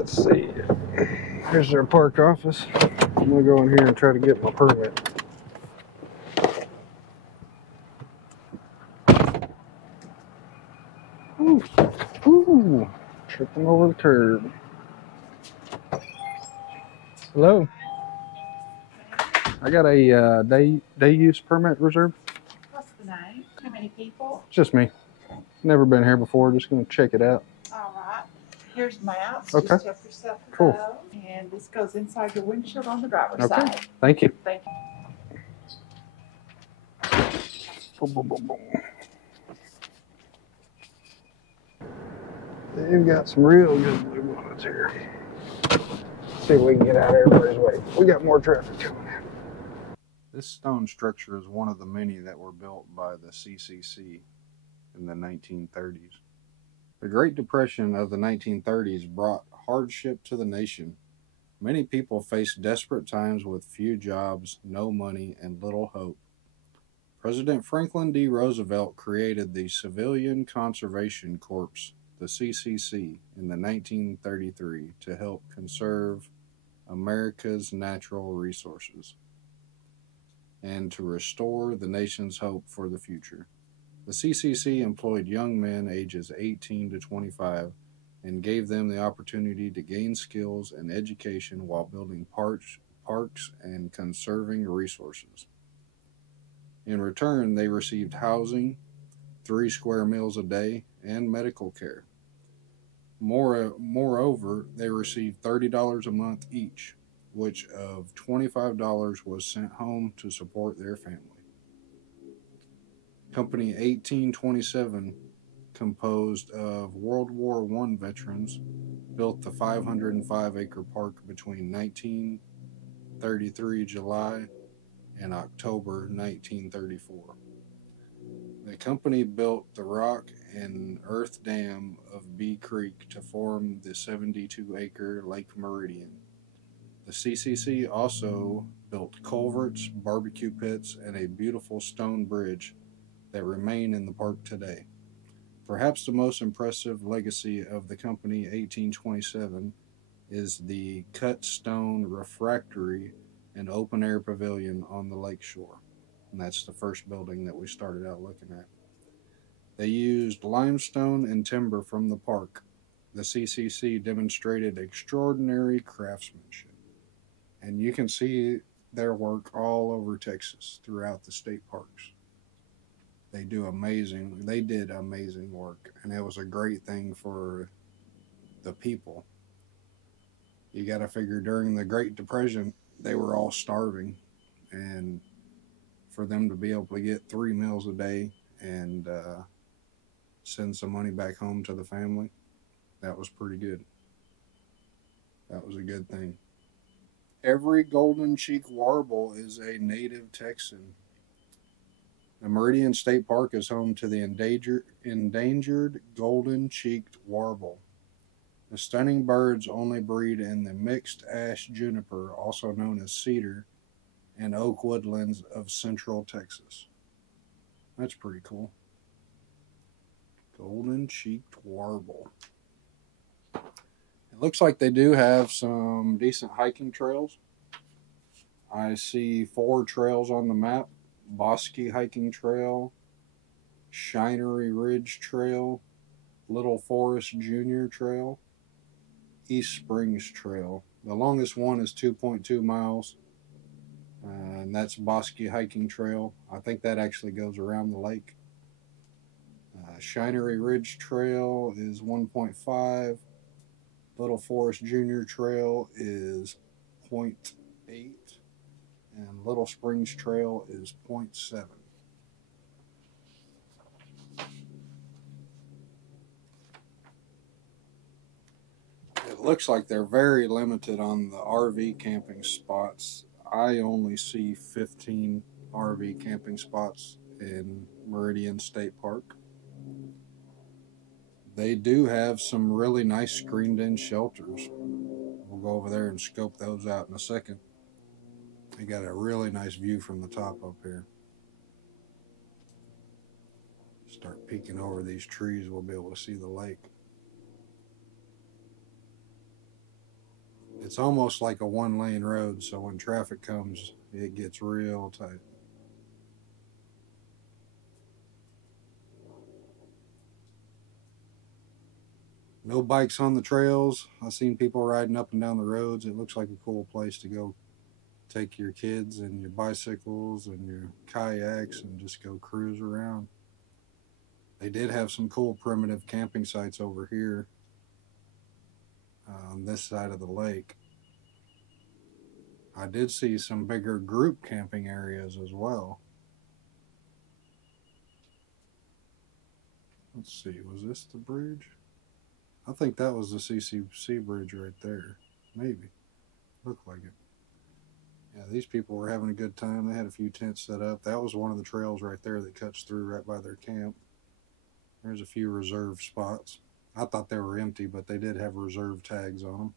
Let's see. Here's their park office. I'm gonna go in here and try to get my permit. Ooh, ooh, tripping over the curb. Hello. I got a day use permit reserved. What's the name? How many people? Just me. Never been here before. Just gonna check it out. All right. Here's maps. Okay. Just help yourself to Cool. those. And this goes inside your windshield on the driver's Okay. side. Thank you. Thank you. Boom, boom, boom, boom. They've got some real good blue ones here. Let's see if we can get out of everybody's way. We got more traffic coming in. This stone structure is one of the many that were built by the CCC in the 1930s. The Great Depression of the 1930s brought hardship to the nation. Many people faced desperate times with few jobs, no money, and little hope. President Franklin D. Roosevelt created the Civilian Conservation Corps, the CCC, in the 1933 to help conserve America's natural resources and to restore the nation's hope for the future. The CCC employed young men ages 18 to 25 and gave them the opportunity to gain skills and education while building parks and conserving resources. In return, they received housing, 3 square meals a day, and medical care. Moreover, they received $30 a month each, which of $25 was sent home to support their family. Company 1827, composed of World War I veterans, built the 505-acre park between 1933 July and October 1934. The company built the rock and earth dam of Bee Creek to form the 72-acre Lake Meridian. The CCC also built culverts, barbecue pits, and a beautiful stone bridge that remain in the park today. Perhaps the most impressive legacy of the company 1827 is the cut stone refractory and open-air pavilion on the lake shore. And that's the first building that we started out looking at. They used limestone and timber from the park. The CCC demonstrated extraordinary craftsmanship. And you can see their work all over Texas throughout the state parks. They did amazing work, and it was a great thing for the people. You got to figure during the Great Depression, they were all starving, and for them to be able to get 3 meals a day and send some money back home to the family, that was pretty good. That was a good thing. Every golden cheek warble is a native Texan. The Meridian State Park is home to the endangered golden-cheeked warble. The stunning birds only breed in the mixed ash juniper, also known as cedar, and oak woodlands of central Texas. That's pretty cool. Golden-cheeked warble. It looks like they do have some decent hiking trails. I see 4 trails on the map. Bosque Hiking Trail, Shinery Ridge Trail, Little Forest Junior Trail, East Springs Trail. The longest one is 2.2 miles, and that's Bosque Hiking Trail. I think that actually goes around the lake. Shinery Ridge Trail is 1.5. Little Forest Junior Trail is 0.8. And Little Springs Trail is 0.7. It looks like they're very limited on the RV camping spots. I only see 15 RV camping spots in Meridian State Park. They do have some really nice screened-in shelters. We'll go over there and scope those out in a second. They got a really nice view from the top up here. Start peeking over these trees, we'll be able to see the lake. It's almost like a one-lane road, so when traffic comes, it gets real tight. No bikes on the trails. I've seen people riding up and down the roads. It looks like a cool place to go take your kids and your bicycles and your kayaks and just go cruise around. They did have some cool primitive camping sites over here on this side of the lake. I did see some bigger group camping areas as well. Let's see, was this the bridge? I think that was the CCC bridge right there. Maybe. Looked like it. Yeah, these people were having a good time. They had a few tents set up. That was one of the trails right there that cuts through right by their camp. There's a few reserved spots. I thought they were empty, but they did have reserve tags on them.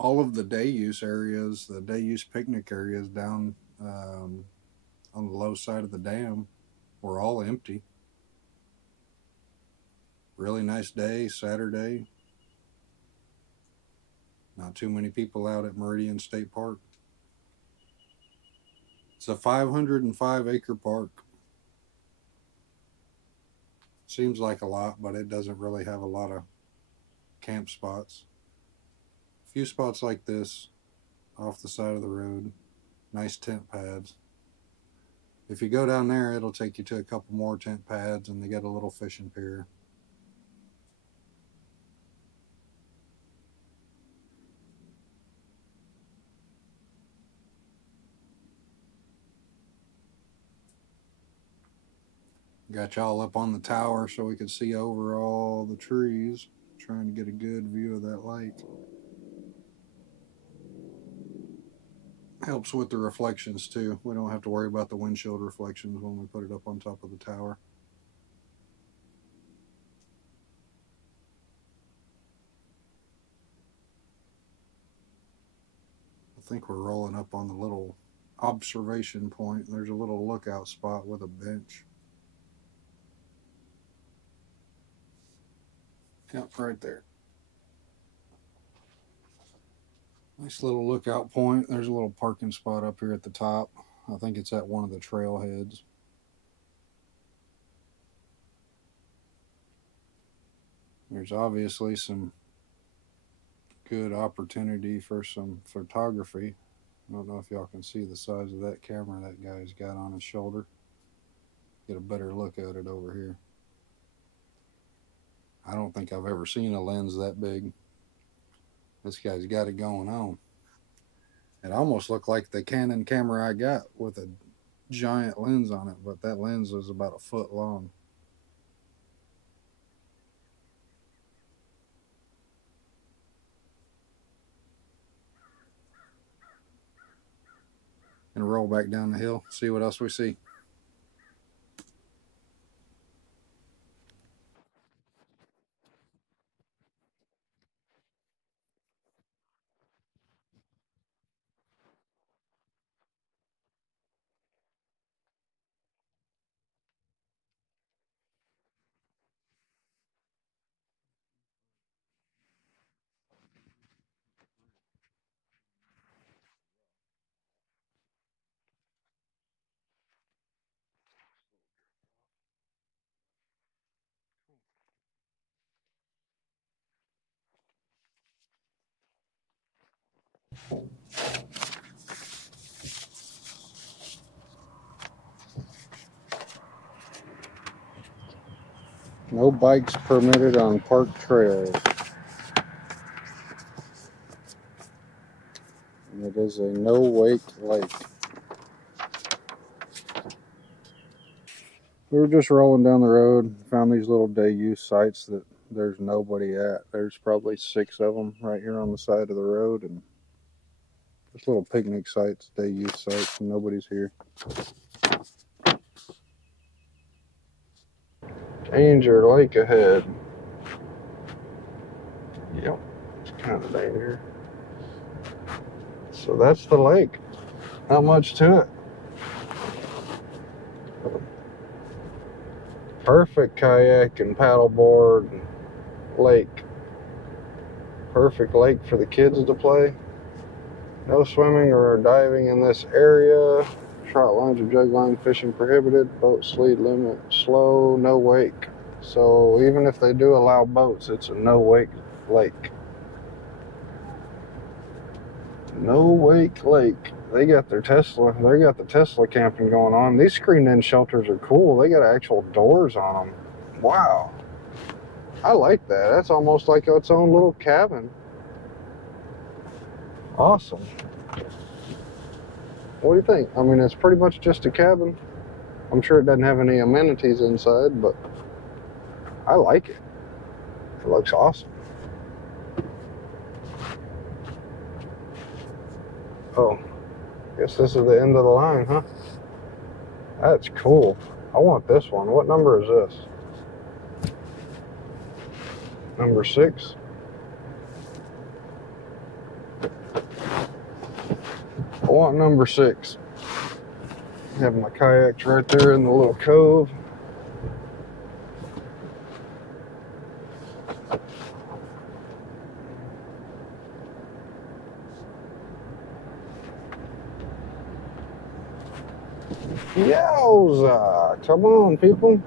All of the day use areas, the day use picnic areas down on the low side of the dam were all empty. Really nice day, Saturday. Not too many people out at Meridian State Park. It's a 505-acre park. Seems like a lot, but it doesn't really have a lot of camp spots. A few spots like this off the side of the road. Nice tent pads. If you go down there, it'll take you to a couple more tent pads, and they got a little fishing pier. Got y'all up on the tower so we could see over all the trees, trying to get a good view of that lake. Helps with the reflections too. We don't have to worry about the windshield reflections when we put it up on top of the tower. I think we're rolling up on the little observation point. There's a little lookout spot with a bench. Yep, right there. Nice little lookout point. There's a little parking spot up here at the top. I think it's at one of the trailheads. There's obviously some good opportunity for some photography. I don't know if y'all can see the size of that camera that guy's got on his shoulder. Get a better look at it over here. I don't think I've ever seen a lens that big. This guy's got it going on. It almost looked like the Canon camera I got with a giant lens on it, but that lens was about a foot long. And roll back down the hill, see what else we see. No bikes permitted on park trails. And it is a no-wake lake. We were just rolling down the road, found these little day use sites that there's nobody at. There's probably 6 of them right here on the side of the road, and just little picnic sites, day use sites, and nobody's here. Danger lake ahead. Yep, it's kind of danger. So that's the lake. Not much to it. Perfect kayak and paddleboard and lake. Perfect lake for the kids to play. No swimming or diving in this area. Trot lines or jug line fishing prohibited. Boat speed limit slow, no wake. So even if they do allow boats, it's a no wake lake. No wake lake. They got their Tesla. They got the Tesla camping going on. These screened-in shelters are cool. They got actual doors on them. Wow. I like that. That's almost like its own little cabin. Awesome. What do you think? I mean, it's pretty much just a cabin. I'm sure it doesn't have any amenities inside, but I like it. It looks awesome. Oh, guess this is the end of the line, huh? That's cool. I want this one. What number is this? Number 6. I want number 6. Have my kayaks right there in the little cove. Yowza! Come on, people.